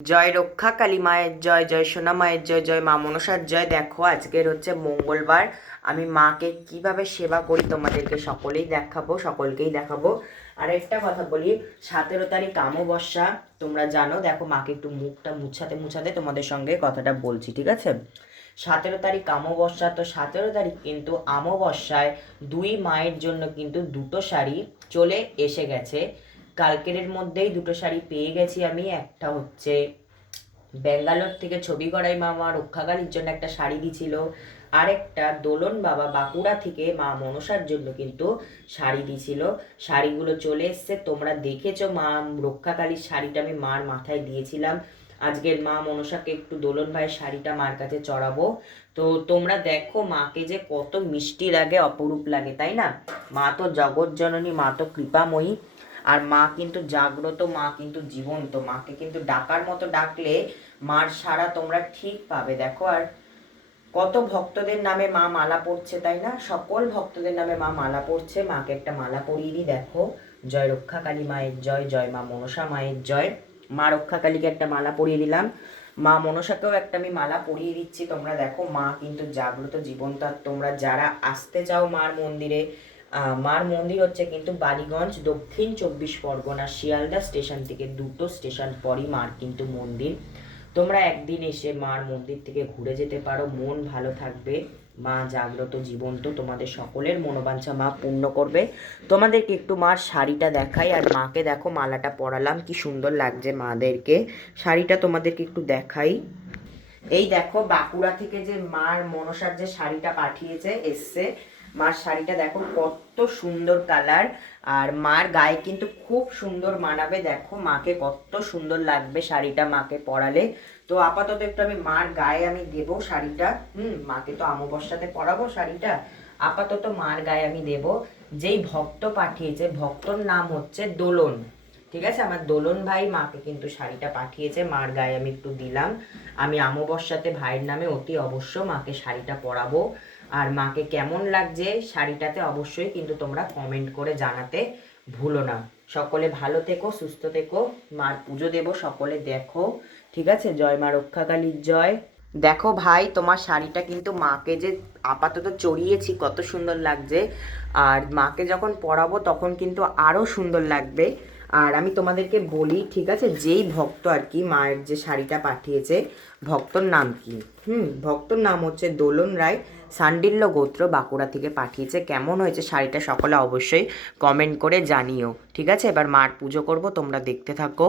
জয় রক্ষা কালী মায়ের জয়, জয় সোনা মায়ের জয়, জয় মা মনসার জয়। দেখো আজকের হচ্ছে মঙ্গলবার, আমি মাকে কিভাবে সেবা করি তোমাদেরকে সকলকেই দেখাবো। আর একটা কথা বলি, 17 তারিখ অমাবস্যা, তোমরা জানো। দেখো মাকে একটু মুখটা মুছাতে মুছাতে তোমাদের সঙ্গে কথাটা বলছি, ঠিক আছে? 17 তারিখ অমাবস্যা, তো 17 তারিখ কিন্তু অমাবস্যায় দুই মায়ের জন্য কিন্তু দুটো শাড়ি চলে এসে গেছে। কালকের মধ্যেই দুটো শাড়ি পেয়ে গেছি আমি। একটা হচ্ছে ব্যাঙ্গালোর থেকে ছবি করাই মামা রক্ষাকালীর জন্য একটা শাড়ি দিছিল, আরেকটা দোলন বাবা বাঁকুড়া থেকে মা মনসার জন্য কিন্তু শাড়ি দিছিল। শাড়িগুলো চলে এসছে, তোমরা দেখেছো। মা রক্ষাকালীর শাড়িটা আমি মার মাথায় দিয়েছিলাম। আজকের মা মনসাকে একটু দোলন ভাইয়ের শাড়িটা মার কাছে চড়াবো। তো তোমরা দেখো মাকে যে কত মিষ্টি লাগে, অপরূপ লাগে, তাই না? মা তো জগৎ জননী, মা তো কৃপাময়ী। আর মা কিন্তু জাগ্রত, মা কিন্তু জীবন্ত। মাকে কিন্তু ডাকার মতো ডাকলে মার সাড়া তোমরা ঠিক পাবে। দেখো, আর কত ভক্তদের নামে মা মালা পড়ছে, তাই না? সকল ভক্তদের নামে মা মালা পড়ছে। মাকে একটা মালা পরিয়ে দিই। দেখো, জয় রক্ষা কালী মায়ের জয়, জয় মা মনসা মায়ের জয়। মা রক্ষা কালীকে একটা মালা পরিয়ে দিলাম, মা মনসাকেও একটা আমি মালা পরিয়ে দিচ্ছি। তোমরা দেখো মা কিন্তু জাগ্রত, জীবন্ত। আর তোমরা যারা আসতে চাও মার মন্দিরে, মার মন্দির হচ্ছে কিন্তু বালিগঞ্জ, দক্ষিণ 24 পরগনা, শিয়ালদা স্টেশন থেকে 2টো স্টেশন পরই মার কিন্তু মন্দির। তোমরা একদিন এসে মার মন্দির থেকে ঘুরে যেতে পারো, মন ভালো থাকবে। মা জাগ্রত, জীবন্ত, তোমাদের সকলের মনোবাঞ্ছা মা পূর্ণ করবে। তোমাদেরকে একটু মার শাড়িটা দেখাই। আর মাকে দেখো মালাটা পরালাম, কি সুন্দর লাগছে মাদেরকে। শাড়িটা তোমাদেরকে একটু দেখাই। এই দেখো বাঁকুড়া থেকে যে মার মনসার যে শাড়িটা এসছে, মার শাড়িটা দেখো কত সুন্দর কালার। আর মার গায়ে কিন্তু খুব সুন্দর মানাবে। দেখো মাকে কত সুন্দর লাগবে শাড়িটা মাকে পরালে। তো আপাতত একটু আমি মার গায়ে আমি দেবো শাড়িটা। মাকে তো অমাবস্যাতে পরাবো শাড়িটা, আপাতত মার গায়ে আমি দেব। যেই ভক্ত পাঠিয়েছে, ভক্তর নাম হচ্ছে দোলন, ঠিক আছে? আমার দোলন ভাই মাকে কিন্তু শাড়িটা পাঠিয়েছে, মার গায়ে আমি একটু দিলাম। আমি অমাবস্যাতে ভাইয়ের নামে অতি অবশ্য মাকে শাড়িটা পরাবো। আর মাকে কেমন লাগছে শাড়িটাতে অবশ্যই কিন্তু তোমরা কমেন্ট করে জানাতে ভুলো না। সকলে ভালো থেকো, সুস্থ থেকো। মার পুজো দেবো, সকলে দেখো, ঠিক আছে? জয় মা রক্ষাকালীর জয়। দেখো ভাই, তোমার শাড়িটা কিন্তু মাকে যে আপাতত চড়িয়েছি কত সুন্দর লাগছে, আর মাকে যখন পরাবো তখন কিন্তু আরও সুন্দর লাগবে। আর আমি তোমাদেরকে বলি, ঠিক আছে, যেই ভক্ত আর কি মায়ের যে শাড়িটা পাঠিয়েছে, ভক্তর নাম কি? ভক্তর নাম হচ্ছে দোলন রায়, সান্ডিল্য গোত্র, বাঁকুড়া থেকে পাঠিয়েছে। কেমন হয়েছে শাড়িটা সকলে অবশ্যই কমেন্ট করে জানিও, ঠিক আছে? এবার মার পুজো করব, তোমরা দেখতে থাকো।